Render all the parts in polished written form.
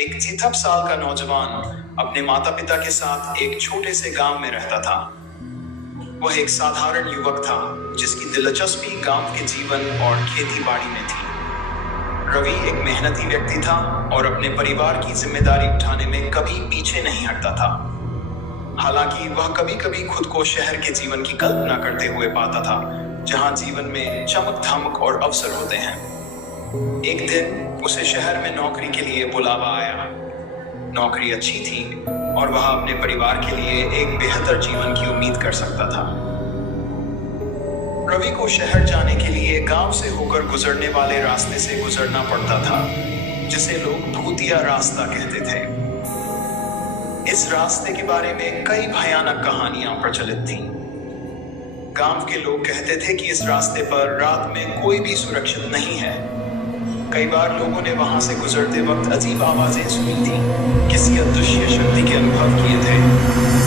एक 33 साल का नौजवान अपने माता पिता के साथ एक छोटे से गांव में रहता था। वह एक साधारण युवक था जिसकी दिलचस्पी गांव के जीवन और खेती बाड़ी में थी। रवि एक मेहनती व्यक्ति था और अपने परिवार की जिम्मेदारी उठाने में कभी पीछे नहीं हटता था। हालांकि वह कभी कभी खुद को शहर के जीवन की कल्पना करते हुए पाता था, जहां जीवन में चमक धमक और अवसर होते हैं। एक दिन उसे शहर में नौकरी के लिए बुलावा आया। नौकरी अच्छी थी और वह अपने परिवार के लिए एक बेहतर जीवन की उम्मीद कर सकता था। रवि को शहर जाने के लिए गांव से होकर गुजरने वाले रास्ते से गुजरना पड़ता था, जिसे लोग भूतिया रास्ता कहते थे। इस रास्ते के बारे में कई भयानक कहानियां प्रचलित थीं। गांव के लोग कहते थे कि इस रास्ते पर रात में कोई भी सुरक्षित नहीं है। कई बार लोगों ने वहां से गुजरते वक्त अजीब आवाजें सुनी थी, किसी अदृश्य शक्ति के अनुभव किए थे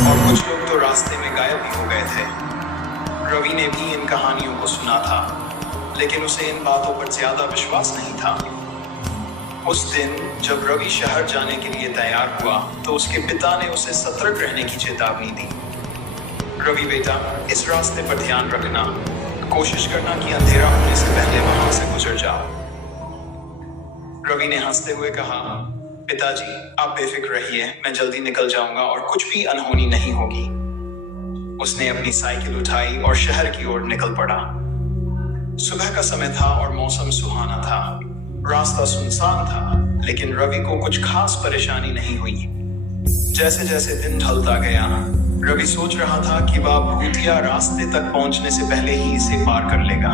और कुछ लोग तो रास्ते में गायब भी हो गए थे। रवि ने भी इन कहानियों को सुना था, लेकिन उसे इन बातों पर ज्यादा विश्वास नहीं था। उस दिन जब रवि शहर जाने के लिए तैयार हुआ तो उसके पिता ने उसे सतर्क रहने की चेतावनी दी। रवि बेटा, इस रास्ते पर ध्यान रखना, कोशिश करना कि अंधेरा होने से पहले वहां से गुजर जाओ। रवि ने हंसते हुए कहा, पिताजी आप बेफिक्र रहिए, मैं जल्दी निकल जाऊंगा और कुछ भी अनहोनी नहीं होगी। उसने अपनी साइकिल उठाई और शहर की ओर निकल पड़ा। सुबह का समय था और मौसम सुहाना था। रास्ता सुनसान था, लेकिन रवि को कुछ खास परेशानी नहीं हुई। जैसे जैसे दिन ढलता गया, रवि सोच रहा था कि वह भूतिया रास्ते तक पहुंचने से पहले ही इसे पार कर लेगा।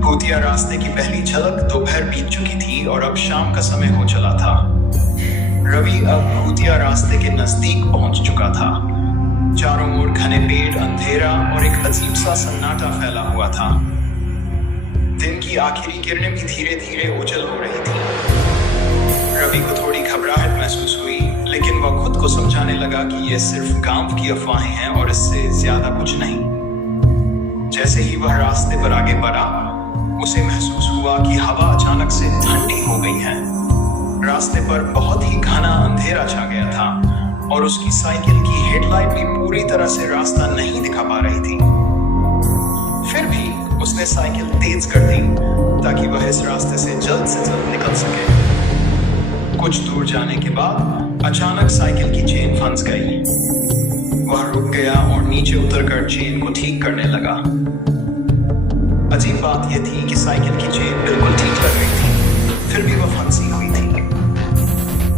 भूतिया रास्ते की पहली झलक दोपहर बीत चुकी थी और अब शाम का समय हो चला था। रवि अब भूतिया रास्ते के नजदीक पहुंच चुका था। चारों ओर घने पेड़, अंधेरा और एक अजीब सा सन्नाटा फैला हुआ था। दिन की आखिरी किरणें भी धीरे धीरे ओझल हो रही थी। रवि को थोड़ी घबराहट महसूस हुई, लेकिन वह खुद को समझाने लगा कि यह सिर्फ गांव की अफवाहें हैं और इससे ज्यादा कुछ नहीं। जैसे ही वह रास्ते पर आगे बढ़ा, उसे महसूस हुआ कि हवा अचानक से ठंडी हो गई है। रास्ते पर बहुत ही घना अंधेरा छा गया था और उसकी साइकिल की हेडलाइट भी पूरी तरह से रास्ता नहीं दिखा पा रही थी। फिर भी उसने साइकिल तेज कर दी ताकि वह इस रास्ते से जल्द निकल सके। कुछ दूर जाने के बाद अचानक साइकिल की चेन फंस गई। वह रुक गया और नीचे उतरकर चेन को ठीक करने लगा। अजीब बात यह थी कि साइकिल की चेन बिल्कुल ठीक लग रही थी, फिर भी वह फंसी हुई थी।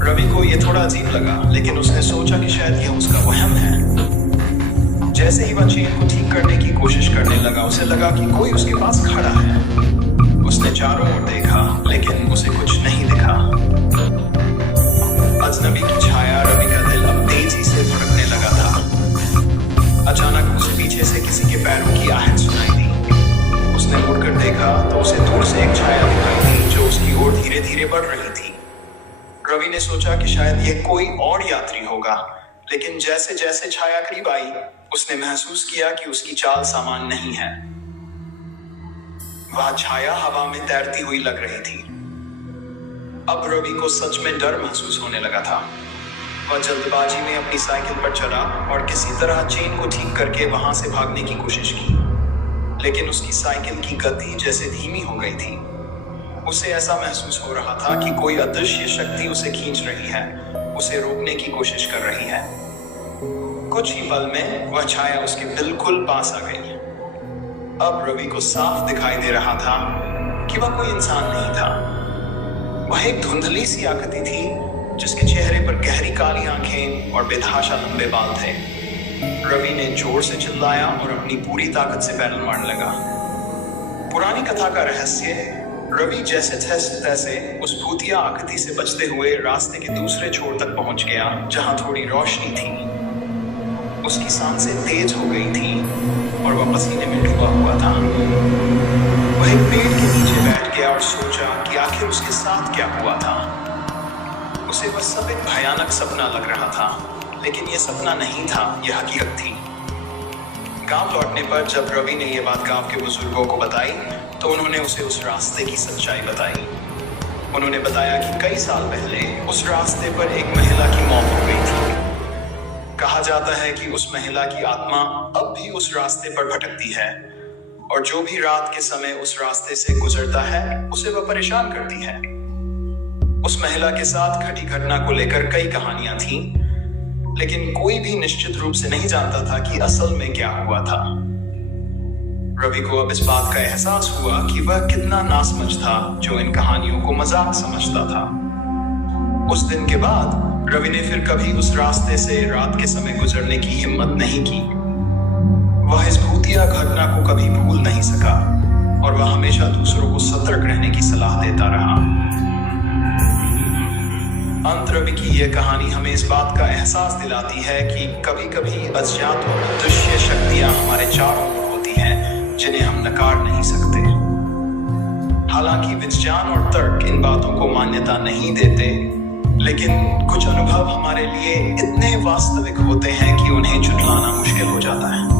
रवि को यह थोड़ा अजीब लगा, लेकिन उसने सोचा कि शायद यह उसका वहम है। जैसे ही वह चेन को ठीक करने की कोशिश करने लगा, उसे लगा कि कोई उसके पास खड़ा है। उसने चारों ओर देखा, लेकिन उसे कुछ नहीं दिखा। अजनबी की छाया रवि का दिल अब तेजी से धड़कने लगा था। अचानक उसे पीछे से किसी के पैरों की आहट सुनाई दी। उसने मुड़कर देखा तो उसे दूर से एक छाया दिखाई दी जो उसकी ओर धीरे धीरे बढ़ रही थी। रवि ने सोचा कि शायद यह कोई और यात्री होगा, लेकिन जैसे जैसे छाया करीब आई, उसने महसूस किया कि उसकी चाल सामान्य नहीं है। वह छाया हवा में तैरती हुई लग रही थी। अब रवि को सच में डर महसूस होने लगा था। वह जल्दबाजी में अपनी साइकिल पर चढ़ा और किसी तरह चेन को ठीक करके वहां से भागने की कोशिश की, लेकिन उसकी साइकिल की गति जैसे धीमी हो गई थी। उसे ऐसा महसूस हो रहा था कि कोई अदृश्य शक्ति उसे खींच रही है, उसे रोकने की कोशिश कर रही है। कुछ ही पल में वह छाया उसके बिल्कुल पास आ गई। अब रवि को साफ दिखाई दे रहा था कि वह कोई इंसान नहीं था। वह एक धुंधली सी आकृति थी जिसके चेहरे पर गहरी काली आंखें और बेतहाशा लंबे बाल थे। रवि ने जोर से चिल्लाया और अपनी पूरी ताकत से पैडल मारने लगा। पुरानी कथा का रहस्य, रवि जैसे तैसे उस भूतिया आकृति से बचते हुए रास्ते के दूसरे छोर तक पहुंच गया, जहां थोड़ी रोशनी थी। उसकी सांसें तेज हो गई थी और वह पसीने में डूबा हुआ था। वह एक पेड़ के नीचे बैठ गया और सोचा कि आखिर उसके साथ क्या हुआ था। उसे वह सब एक भयानक सपना लग रहा था, लेकिन यह सपना नहीं था, यह हकीकत थी। गांव लौटने पर जब रवि ने यह बात गांव के बुजुर्गों को बताई, तो उन्होंने उसे उस रास्ते की सच्चाई बताई। उन्होंने बताया कि कई साल पहले उस रास्ते पर एक महिला की मौत हो गई थी। कहा जाता है कि उस महिला की आत्मा अब भी उस रास्ते पर भटकती है और जो भी रात के समय उस रास्ते से गुजरता है उसे वह परेशान करती है। उस महिला के साथ घटी घटना को लेकर कई कहानियां थीं, लेकिन कोई भी निश्चित रूप से नहीं जानता था कि असल में क्या हुआ था। रवि को अब इस बात का एहसास हुआ कि वह कितना नासमझ था जो इन कहानियों को मजाक समझता था। उस दिन के बाद रवि ने फिर कभी उस रास्ते से रात के समय गुजरने की हिम्मत नहीं की। वह इस भूतिया घटना को कभी भूल नहीं सका और वह हमेशा दूसरों को सतर्क रहने की सलाह देता रहा। अंत रवि की यह कहानी हमें इस बात का एहसास दिलाती है कि कभी-कभी अज्ञात और अदृश्य शक्तियां हमारे चारों ओर होती हैं, जिन्हें हम नकार नहीं सकते। हालांकि विज्ञान और तर्क इन बातों को मान्यता नहीं देते, लेकिन कुछ अनुभव हमारे लिए इतने वास्तविक होते हैं कि उन्हें झुठलाना मुश्किल हो जाता है।